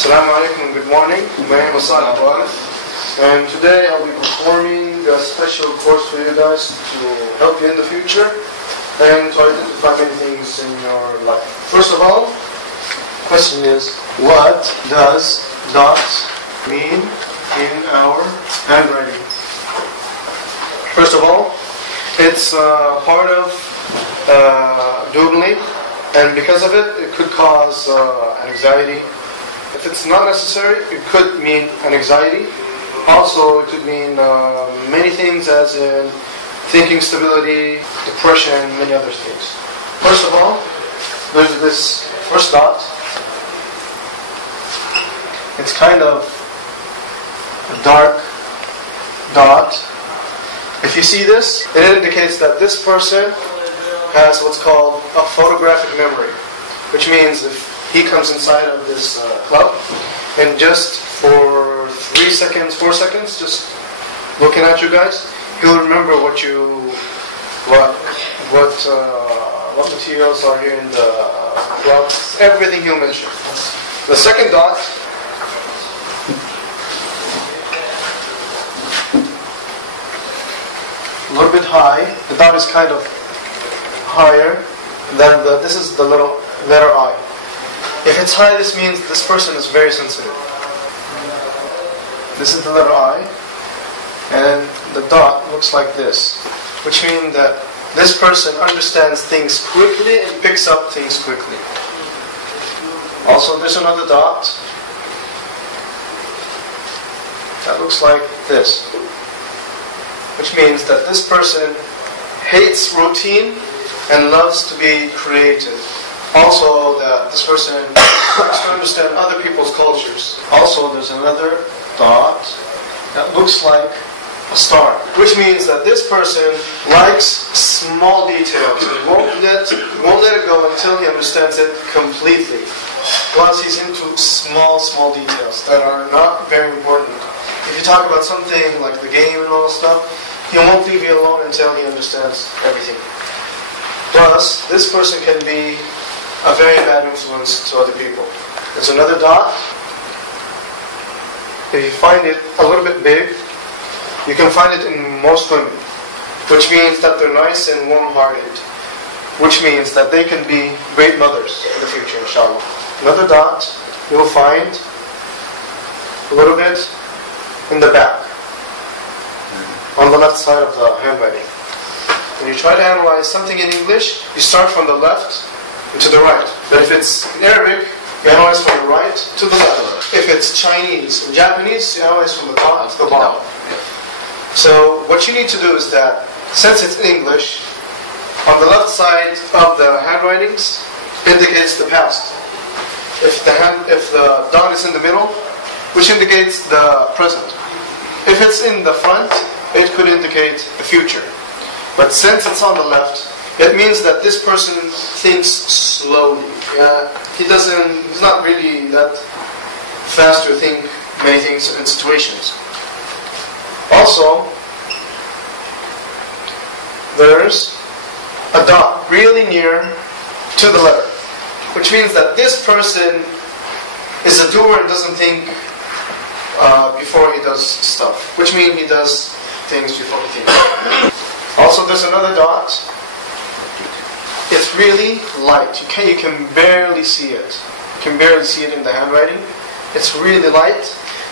Assalamu alaikum and good morning. My name is Saleh, and today I'll be performing a special course for you guys to help you in the future and to identify many things in your life. First of all, the question is, what does dots mean in our handwriting? First of all, it's part of doodling, and because of it, it could cause anxiety. If it's not necessary, it could mean an anxiety. Also, it could mean many things, as in thinking stability, depression, and many other things. First of all, there's this first dot. It's kind of a dark dot. If you see this, it indicates that this person has what's called a photographic memory, which means if he comes inside of this club and just for 3 seconds, 4 seconds, just looking at you guys, he'll remember what materials are here in the club, everything he'll mention. The second dot, a little bit high. The dot is kind of higher than this is the little letter I. If it's high, this means this person is very sensitive. This is the letter I, and the dot looks like this, which means that this person understands things quickly and picks up things quickly. Also, there's another dot that looks like this, which means that this person hates routine and loves to be creative. Also, that this person likes to understand other people's cultures. Also, there's another dot that looks like a star, which means that this person likes small details and won't let it go until he understands it completely. Plus, he's into small details that are not very important. If you talk about something like the game and all that stuff, he won't leave you alone until he understands everything. Plus, this person can be a very bad influence to other people. There's another dot. If you find it a little bit big, you can find it in most women, which means that they're nice and warm-hearted, which means that they can be great mothers in the future, inshallah. Another dot you'll find a little bit in the back, on the left side of the handwriting. When you try to analyze something in English, you start from the left to the right. But if it's in Arabic, you analyze from the right to the left. If it's Chinese and Japanese, you analyze from the top to the bottom. So what you need to do is that, since it's in English, on the left side of the handwritings indicates the past. If the dot is in the middle, which indicates the present. If it's in the front, it could indicate the future. But since it's on the left, it means that this person thinks slowly. He's not really that fast to think many things in situations. Also, there's a dot really near to the letter, which means that this person is a doer and doesn't think before he does stuff, which means he does things before he thinks. Also, there's another dot. It's really light. You can barely see it. You can barely see it in the handwriting. It's really light.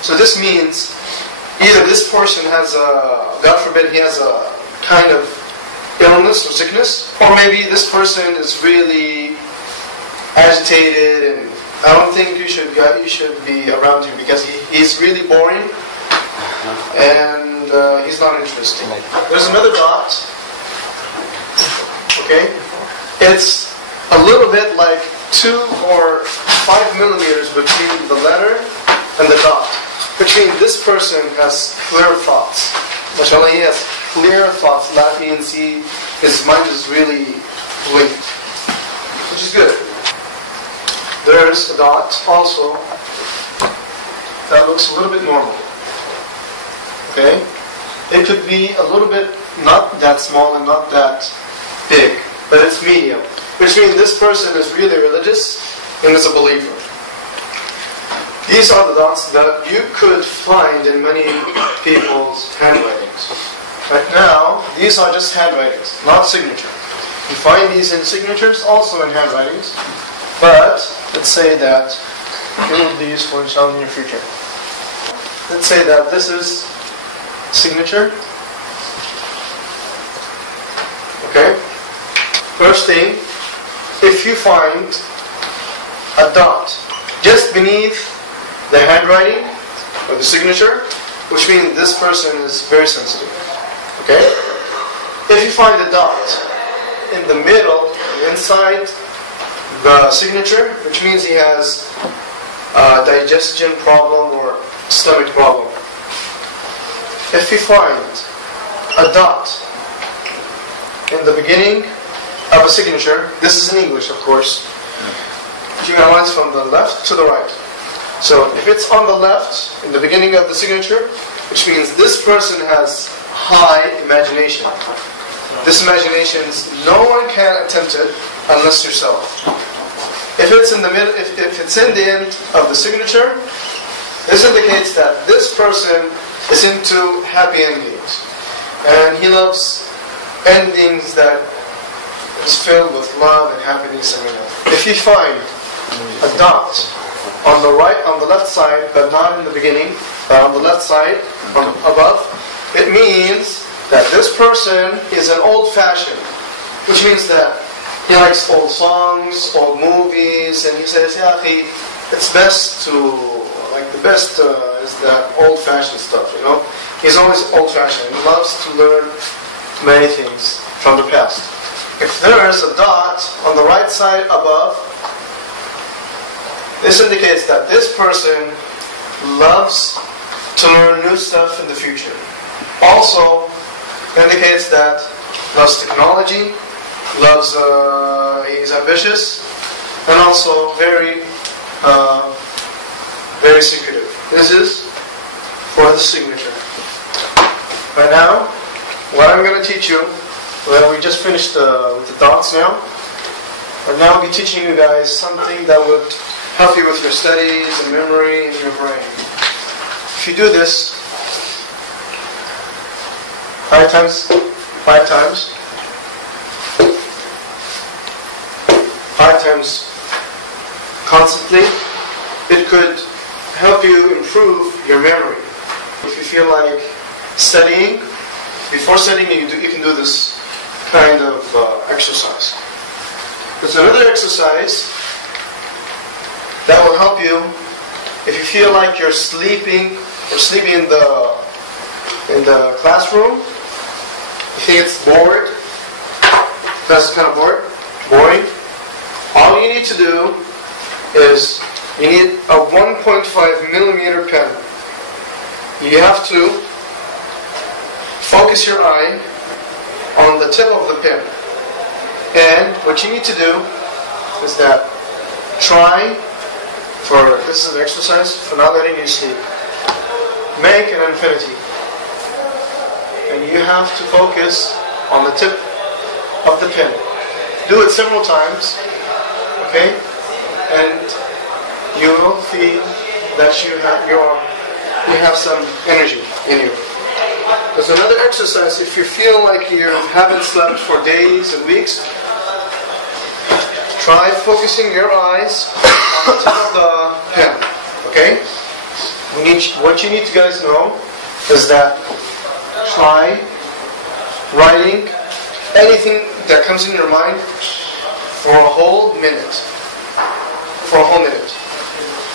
So this means either this person has God forbid, he has a kind of illness or sickness, or maybe this person is really agitated, and I don't think you should be around him because he's really boring and he's not interesting. There's another dot. Okay? It's a little bit like 2 or 5 millimeters between the letter and the dot, which means this person has clear thoughts. Mashallah, he has clear thoughts. That means his mind is really blank, which is good. There's a dot also that looks a little bit normal. Okay? It could be a little bit not that small and not that big, but it's medium, which means this person is really religious and is a believer. These are the dots that you could find in many people's handwritings. Right now, these are just handwritings, not signature. You find these in signatures, also in handwritings, but let's say that you will be useful inshallah in your future. Let's say that this is signature. Okay? First thing, if you find a dot just beneath the handwriting or the signature, which means this person is very sensitive. Okay? If you find a dot in the middle, inside the signature, which means he has a digestion problem or stomach problem. If you find a dot in the beginning of a signature, this is in English, of course. You analyze from the left to the right. So if it's on the left, in the beginning of the signature, which means this person has high imagination. This imagination, no one can attempt it unless yourself. If it's in the middle, if it's in the end of the signature, this indicates that this person is into happy endings, and he loves endings that is filled with love and happiness and love. If you find a dot on the right, on the left side, but not in the beginning, but on the left side, from above, it means that this person is an old-fashioned, which means that he likes old songs, old movies, and he says, yeah, it's best to, like the best is that old-fashioned stuff, you know. He's always old-fashioned. He loves to learn many things from the past. If there is a dot on the right side above, this indicates that this person loves to learn new stuff in the future. Also indicates that loves technology, loves, he's ambitious, and also very secretive. This is for the signature. Right now, what I'm going to teach you, well, we just finished with the dots now. And now I'll be teaching you guys something that would help you with your studies and memory and your brain. If you do this 5 times constantly, it could help you improve your memory. If you feel like studying, before studying you can do this kind of exercise. There's another exercise that will help you if you feel like you're sleeping or sleeping in the classroom. You think it's bored, class is kind of boring. All you need to do is you need a 1.5 millimeter pen. You have to focus your eye on the tip of the pen. And what you need to do is that this is an exercise for not letting you sleep. Make an infinity. And you have to focus on the tip of the pen. Do it several times. Okay? And you will feel that you have some energy in you. There's another exercise if you feel like you haven't slept for days and weeks. Try focusing your eyes on the tip of the pen. Okay? What you need to guys know is that try writing anything that comes in your mind for a whole minute.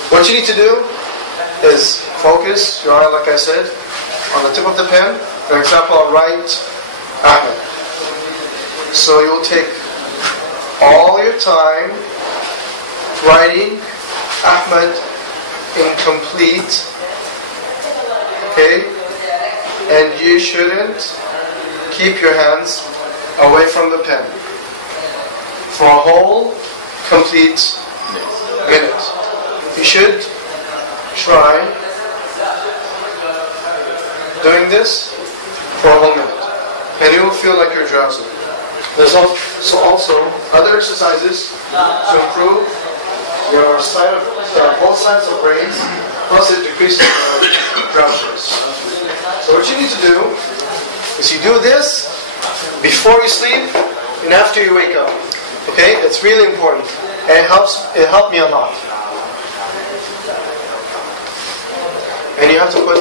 What you need to do is focus your eye, like I said, on the tip of the pen. For example, I'll write Ahmed. So you'll take all your time writing Ahmed incomplete. Okay? And you shouldn't keep your hands away from the pen for a whole complete minute. You should try doing this for a whole minute, and you will feel like you're drowsy. There's also other exercises to improve your side of both sides of brains, plus it decreases drowsiness. So what you need to do is you do this before you sleep and after you wake up. Okay, it's really important, and it helped me a lot. And you have to put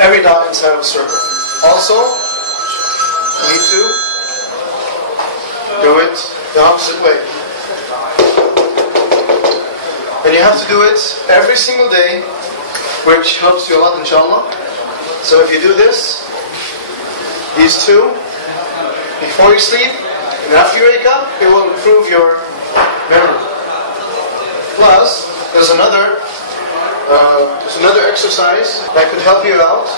every dot inside of a circle. Also, you need to do it the opposite way. And you have to do it every single day, which helps you a lot, inshallah. So if you do this, these two, before you sleep and after you wake up, it will improve your memory. Plus, there's another exercise that could help you out.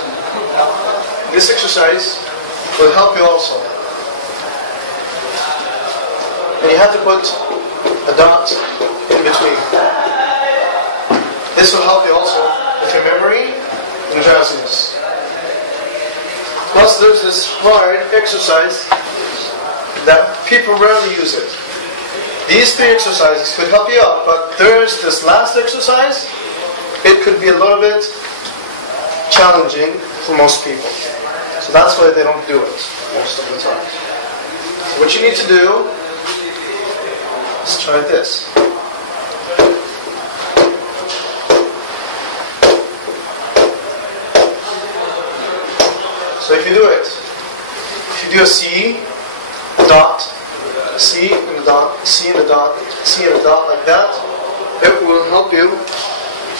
This exercise will help you also. And you have to put a dot in between. This will help you also with your memory and drowsiness. Plus there's this hard exercise that people rarely use it. These three exercises could help you out, but there's this last exercise. It could be a little bit challenging for most people. So that's why they don't do it most of the time. So what you need to do is try this. So if you do it, if you do a C, dot, C and a dot, C and a dot, C and a dot like that, it will help you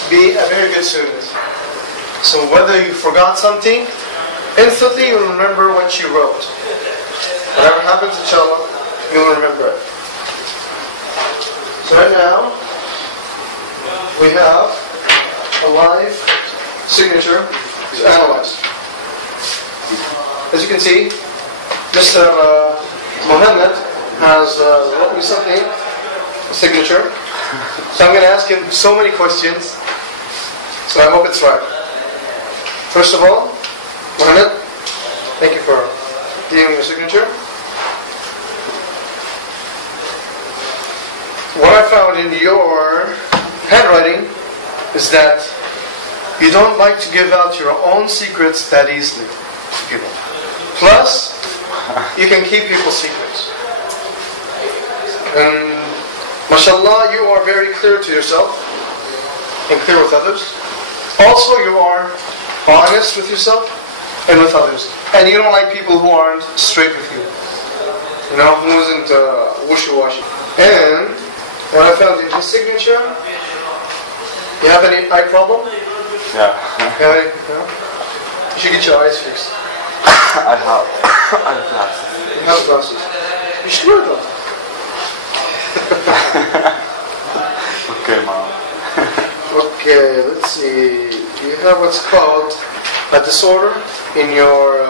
be a very good student. So whether you forgot something, instantly you'll remember what you wrote. Whatever happens, inshallah, you'll remember it. So right now, we have a live signature to analyze. As you can see, Mr. Mohammed has wrote me something, a signature. So I'm going to ask him so many questions. So I hope it's right. First of all, Mohammed, thank you for giving your signature. What I found in your handwriting is that you don't like to give out your own secrets that easily to people. Plus, you can keep people's secrets. And mashallah, you are very clear to yourself and clear with others. Also, you are honest with yourself and with others. And you don't like people who aren't straight with you. You know, who isn't wishy-washy. And what I found in his signature, you have any eye problem? Yeah. You should get your eyes fixed. I have glasses. You have glasses. You should wear glasses. Okay, Mom. Okay, let's see. You have what's called a disorder in your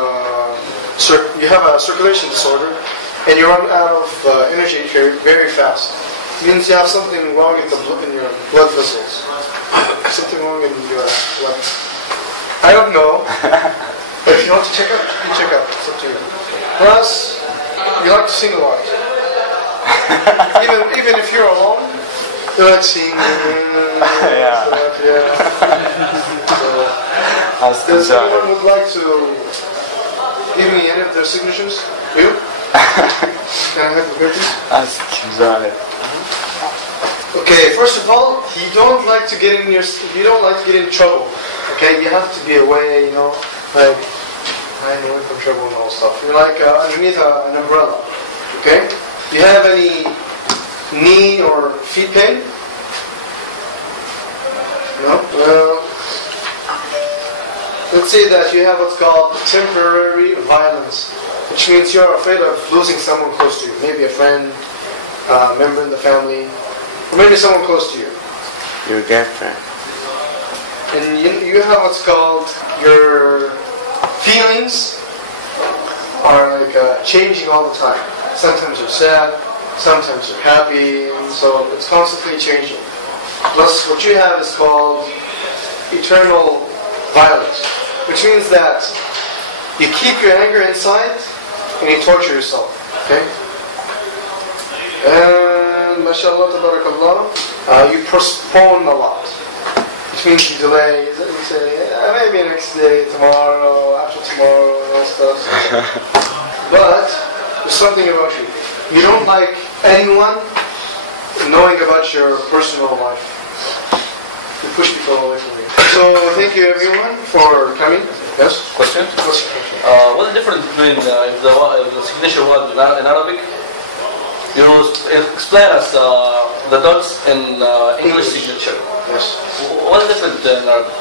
you have a circulation disorder, and you run out of energy very fast. It means you have something wrong in your blood vessels. Something wrong in your blood. I don't know. But if you want to check up, you check up. It's up to you. Plus, you like to sing a lot. even if you're alone, you like singing. Yeah. Stuff, yeah. So, does anyone would like to give me any of their signatures? You? Can I have the papers? Okay. First of all, you don't like to get in trouble. Okay, you have to be away. You know. Like, hiding away from trouble and all stuff. You're like underneath an umbrella. Okay? Do you have any knee or feet pain? No? Well, let's say that you have what's called temporary violence, which means you're afraid of losing someone close to you. Maybe a friend, a member in the family, or maybe someone close to you. Your girlfriend. And you have what's called your feelings are like changing all the time. Sometimes you're sad, sometimes you're happy, and so it's constantly changing. Plus, what you have is called eternal violence, which means that you keep your anger inside and you torture yourself. Okay? and mashallah, tabarakallah, you postpone a lot. Which means you delay. You say, maybe next day, tomorrow, after tomorrow, and all stuff. But there's something about you. You don't like anyone knowing about your personal life. You push people away from you. So thank you everyone for coming. Yes? Question? What's What's the difference between if the signature was in Arabic? You know, explain us the dots in English signature. Yes. What's the difference in Arabic?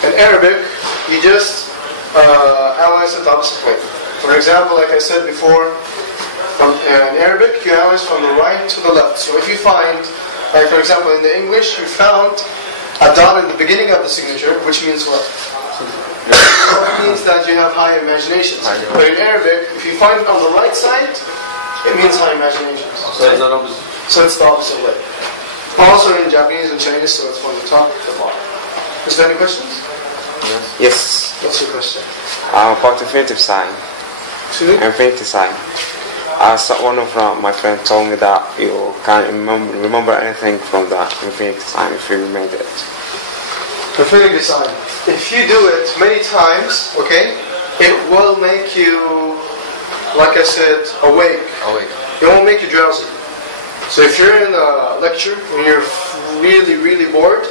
In Arabic, you just analyze it the opposite way. For example, like I said before, in Arabic, you analyze from the right to the left. So if you find, like for example in the English, you found a dot in the beginning of the signature, which means what? It means that you have high imaginations. But in Arabic, if you find it on the right side, it means high imaginations. So it's the opposite. So it's the opposite way. Also in Japanese and Chinese, so it's from the top to the bottom. Is there any questions? Yes. What's your question? About infinitive sign. Excuse me? Infinitive sign. One of my friends told me that you can't remember anything from the infinitive sign if you made it. Infinitive sign. If you do it many times, okay, it will make you, like I said, awake. It won't make you drowsy. So if you're in a lecture and you're really, really bored,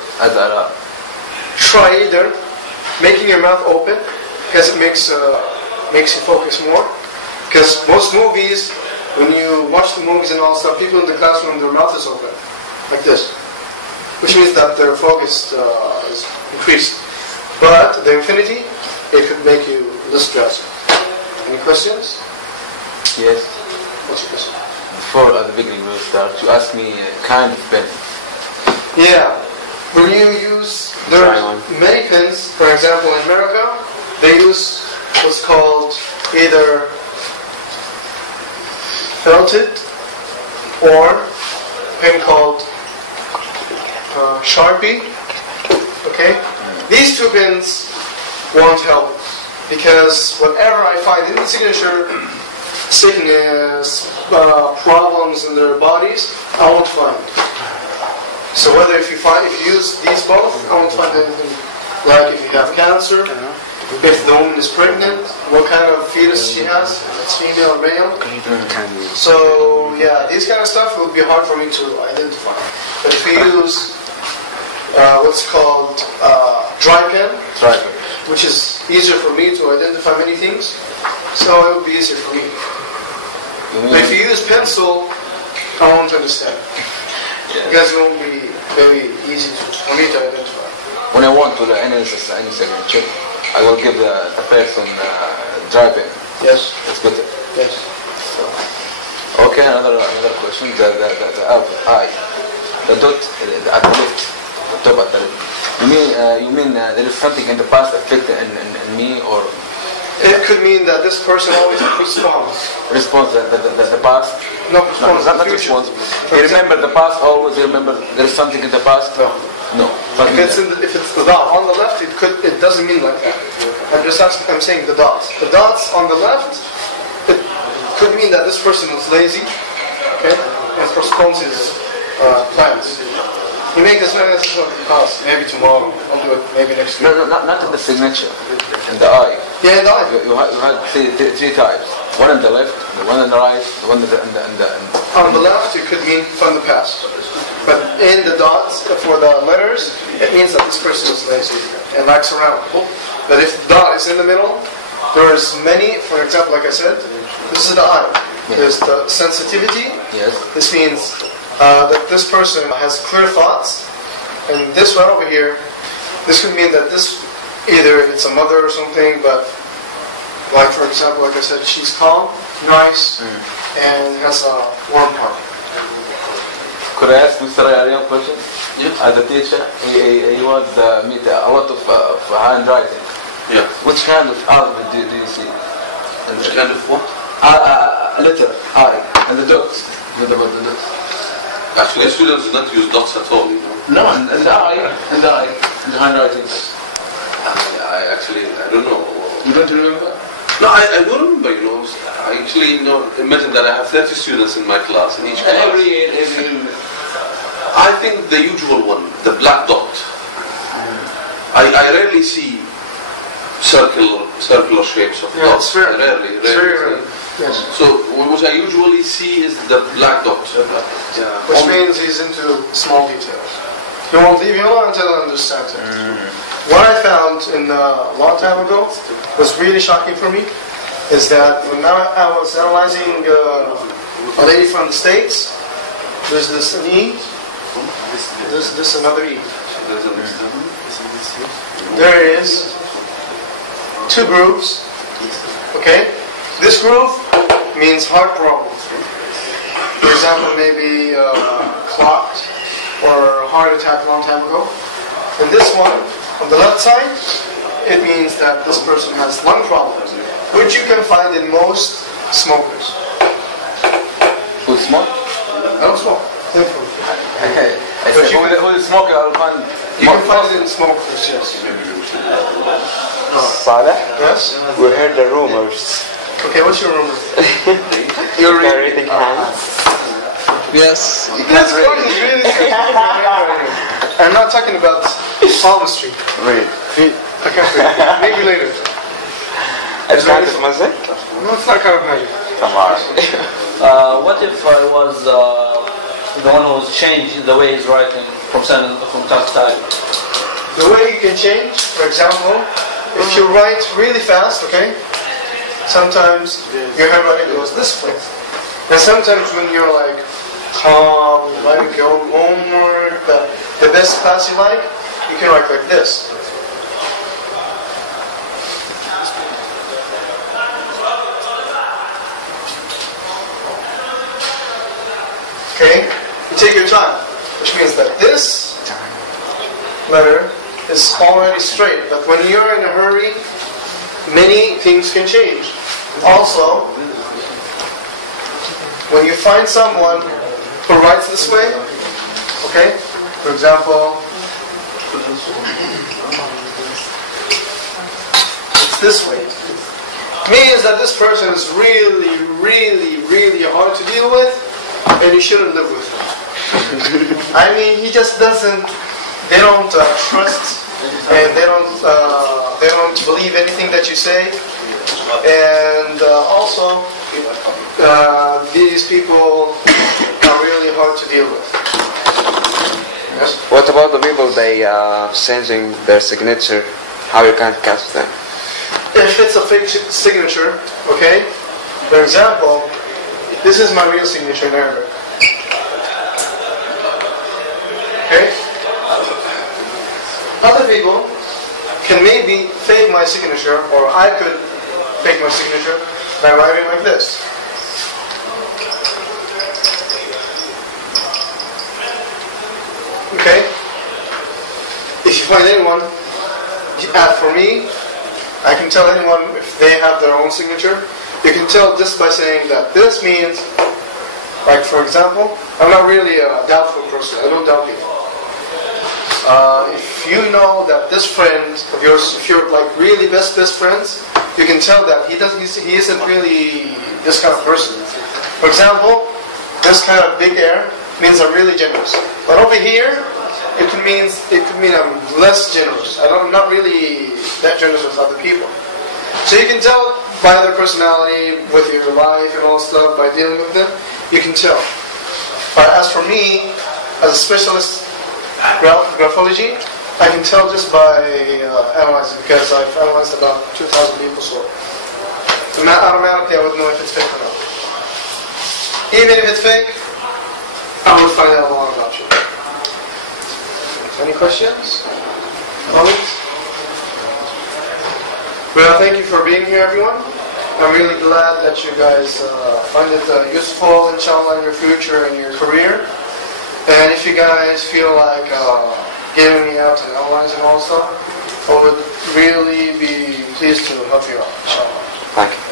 try either making your mouth open, because it makes you focus more. Because most movies, when you watch the movies and all stuff, people in the classroom, their mouth is open, like this. Which means that their focus is increased. But the infinity, it could make you less drowsy. Any questions? Yes. What's your question? Before at the beginning we start, you asked me kind of pen. Yeah. When you use, there are many pens. For example, in America, they use what's called either felted or a pen called Sharpie. Okay? These two pens won't help because whatever I find in the signature, sickness, problems in their bodies, I won't find. So whether if you use these both, I won't find anything. Like if you have cancer, if the woman is pregnant, what kind of fetus she has, if it's female or male. So yeah, these kind of stuff will be hard for me to identify. But if you use what's called dry pen, which is easier for me to identify many things, so it will be easier for me. But if you use pencil, I won't understand. Because it won't be very easy for me to identify. When I want to do any signature, I will give the person dry pen. Yes. It's better. Yes. So, okay, another question. The I, the dot at the left, the top at the left. You mean there is something in the past affected in me, or? It could mean that this person always responds. Responds the past? No, responds. Not response. You remember the past always, you remember there is something in the past? No. No. If it's the dot on the left, it doesn't mean like that. I'm saying the dots. The dots on the left, it could mean that this person is lazy, okay, and postpones his plans. He makes this plan, maybe tomorrow, I'll do it, maybe next week. No, not in the signature, in the eye. Yeah, in the eye. You had three types. One on the left, the one on the right, the one in the On the left, it could mean from the past. But in the dots, for the letters, it means that this person is lazy and likes around. But if the dot is in the middle, there's many, for example, like I said, this is the eye. There's the sensitivity. Yes. This means that this person has clear thoughts. And this one over here, this could mean that this, either it's a mother or something, but like for example, like I said, she's calm, nice, and has a warm heart. Could I ask Mr. Ariel a question? Yes. As a teacher, he was meet a lot of handwriting. Yeah. Which kind of alphabet do you see? Which kind of what? Letter, I, and the dots. What about the dots? Actually, students do not use dots at all, you know. No, and the I, and the handwriting. I don't know. You don't remember? No, I don't remember, I actually imagine that I have 30 students in my class, in each class. Every year. I think the usual one, the black dot. I rarely see circular shapes of dots. It's rare. Rarely. It's very rare. Yes. So what I usually see is the black dot. Which means he's into small details. He won't leave you alone until he understands it. What I found a long time ago was really shocking for me is that when I was analyzing a lady from the States, there's this E, there's this another E. There is two grooves. Okay? This groove means heart problem. For example, maybe clogged or heart attack a long time ago. And this one, on the left side, it means that this person has lung problems, which you can find in most smokers. Who smoke? I don't smoke. Thankfully. I said, who is smoking? I'll find. You can find it in smokers, yes. Saleh, Yes? we heard the rumors. Okay, what's your rumor? You're reading hands. Yes. This one is really scary. I'm not talking about palmistry. Read. I can't read. Maybe later. It's kind of music? No, it's not kind of magic. Come on. What if I was the one who was changed the way he's writing from time to time? The way you can change, for example, if you write really fast, okay, sometimes your handwriting goes this way. And sometimes when you're like calm, writing your own homework, the best class you like, you can write like this. Okay? You take your time, which means that this letter is already straight, but when you're in a hurry, many things can change. Also, when you find someone who writes this way, okay, for example, it's this way, means that this person is really, really, really hard to deal with, and you shouldn't live with him. I mean, he just doesn't. They don't trust, and they don't believe anything that you say, and also these people are really hard to deal with. Yes? What about the people they changing their signature? How you can catch them? If it's a fake signature, okay. For example, this is my real signature in Arabic. Okay. Other people can maybe fake my signature, or I could fake my signature by writing like this. Okay? If you find anyone, for me, I can tell anyone if they have their own signature. You can tell just by saying that this means, like for example, I'm not really a doubtful person. I don't doubt people. If you know that this friend of yours, if you're like really best friends, you can tell that he isn't really this kind of person. For example, this kind of big air means I'm really generous. But over here, it could mean I'm less generous. I'm not really that generous with other people. So you can tell by their personality, with your life and all stuff, by dealing with them, you can tell. But as for me, as a specialist graphology, I can tell just by analyzing, because I've analyzed about 2,000 people, so automatically I would know if it's fake or not. Even if it's fake, I will find out more about you. Any questions? Comments? Well, thank you for being here, everyone. I'm really glad that you guys find it useful, inshallah, in your future and your career. And if you guys feel like getting me out and analyzing all stuff, I would really be pleased to help you out, inshallah. Thank you.